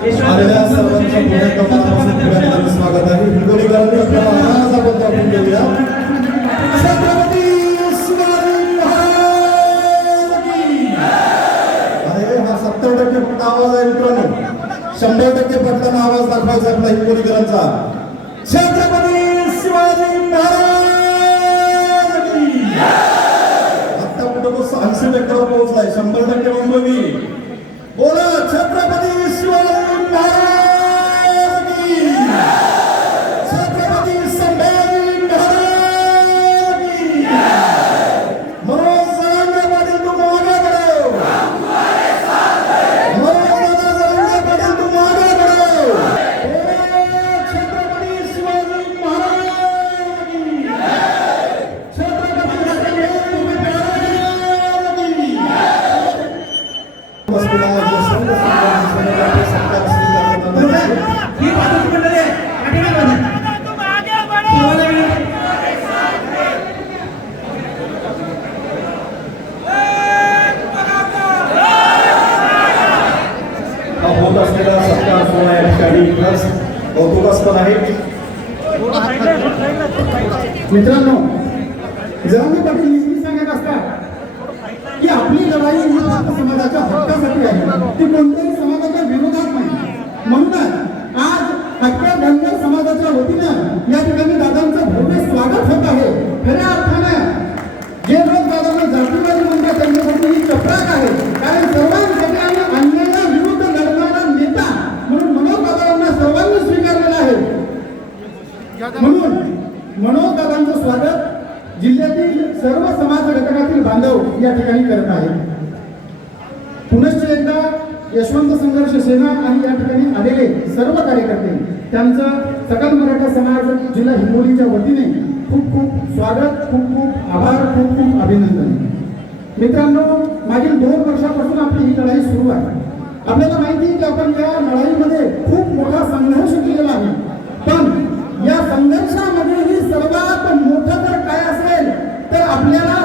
आलेल्या मनापासून स्वागत आहे हिंगोलीकरांनी आपल्या आपण अरे सत्तर टक्के फक्त आवाज आहे मित्रांनो शंभर टक्के पटकन आवाज दाखवायचा आपला हिंगोलीकरांचा छत्रपती शिवाजी महाराज आता कुठं तो ऐंशी टक्क्यावर पोहोचलाय शंभर टक्के होत असलेला सत्कार सोहळा या ठिकाणी खरंच कौतुकास्पद आहे मित्रांनो जरांगे पाटील सांगत असतात की आपली लढाई ही फक्त समाजाच्या हक्कासाठी आहे. ती कोणत्याही समाजाच्या विरोधात नाही. म्हणूनच आज हक्का धनगर समाजाच्या वतीनं या ठिकाणी दादांचं भव्य स्वागत होत आहे. खऱ्या अर्थानं जे लोक दादांना जातीवादी म्हणतात त्यांच्यासाठी ही चपराक आहे. कारण सर्वांसाठी आणि अन्याया विरुद्ध लढणारा नेता म्हणून मनोज दादांना सर्वांनी स्वीकारलेला आहे. म्हणून मनोज दादांचं स्वागत जिल्ह्यातील सर्व समाज घटकातील बांधव या ठिकाणी करत आहेत. पुनश्च एकदा यशवंत संघर्ष सेना आणि या ठिकाणी आलेले सर्व कार्यकर्ते त्यांचं सकल मराठा समाज जिल्हा हिंगोलीच्या वतीने खूप खूप स्वागत खूप खूप आभार खूप खूप अभिनंदन. मित्रांनो मागील दोन वर्षापासून आपली ही लढाई सुरू आहे. आपल्याला माहिती आहे की आपण या आपल्याला